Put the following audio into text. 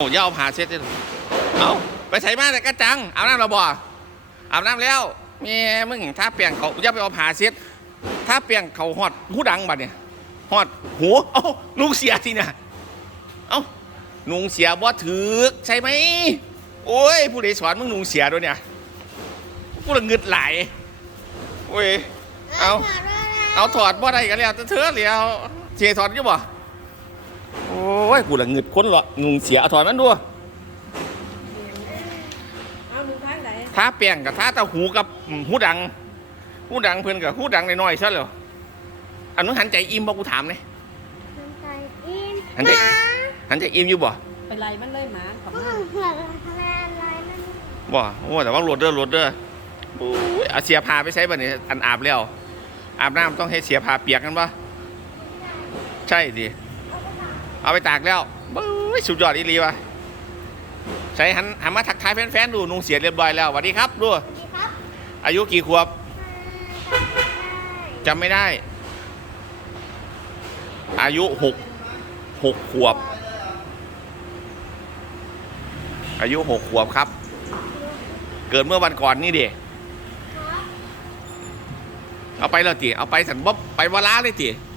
โอ้ยาเอาผ่าเช็ดเลยเอาไปใส่มาแต่กระจังอาบน้ำเราบ่อาบน้ำแล้วแมีมึงถ้าเปลี่ยนเขาอย่าไปเอาผ่าเช็ดถ้าเปลี่ยนเขาหอดหูดังบัดเนี่ยหอดหูเอ้านุงเสียทีเนี่ยเอ้านุงเสียบ่ถือใช่ไหมโอ้ยผู้ใดสอนมึงนุงเสียด้วยเนี่ยกูละเงึดไหลโอ้ยเอาเอาถอดบ่ได้กันแล้วแต่เธอแล้วเจถอดอยู่บ่โอ้ ยกูละเงึดคนละนุงเสียเอาถอดมันดูเอามึงทางไหนท้าเปลี่ยงกับท้าตาหูกับอืมหูดังหูดังเพื่อนกับหูดังน้อยๆใช่เหรออันนู้นหันใจอิ่มบ่กูถามเลยมันใจอินหันใจหันใจอิ่มอยู่บ่ไปไล่มันเลยหมาของก็มันเหือกทะเลอะไรนั่นบ่โอ้แต่ว่าโหลดเด้อโหลดเด้อโอ้ยเอาเสียผ้าไปใช้บ่เนี่ยอันอาบแล้วอาบน้ำต้องให้เสียผ้าเปียกกันปะใช่ดิ เอาไปตากแล้วบู๊ยสุดยอดอีหลีวะใช้หันหันมาทักทายแฟนๆดูนุ่งเสียเรียบร้อยแล้วสวัสดีครับดูดีครับอายุกี่ขวบจำไม่ได้ อายุหกหกขวบ อายุหกขวบครับ เกิดเมื่อวันก่อนนี่เด็เอาไปแล้วติเอาไปสันบ๊บไปวาระเลยติค